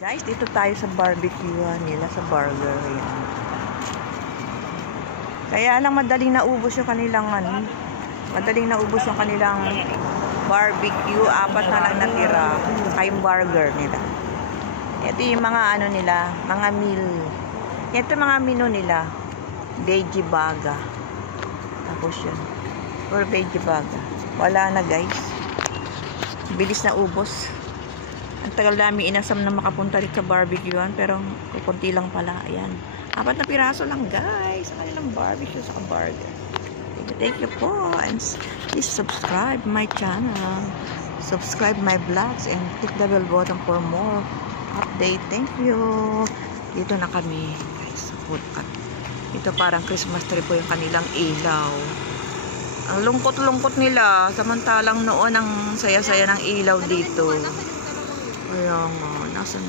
Guys, dito tayo sa barbecue nila sa burger. Yan. Kaya lang madaling naubos yung kanilang barbecue. 4 na lang natira. Kayong burger nila. Ito yung mga nila, mga meal. Ito mga menu nila. Veggie baga. Tapos yun. Or veggie baga. Wala na guys. Bilis na ubos. Ang tagal namin inasam na makapunta rin sa barbecuean, pero kukunti lang pala. Ayan. 4 na piraso lang guys sa kanilang barbecue sa burger. Thank you po. And please subscribe my channel. Subscribe my vlogs and click the bell button for more update. Thank you. Dito na kami guys. Food cut. Ito parang Christmas tree po yung kanilang ilaw. Ang lungkot-lungkot nila. Samantalang noon ang saya-saya ng ilaw dito. Kaya nga, nasa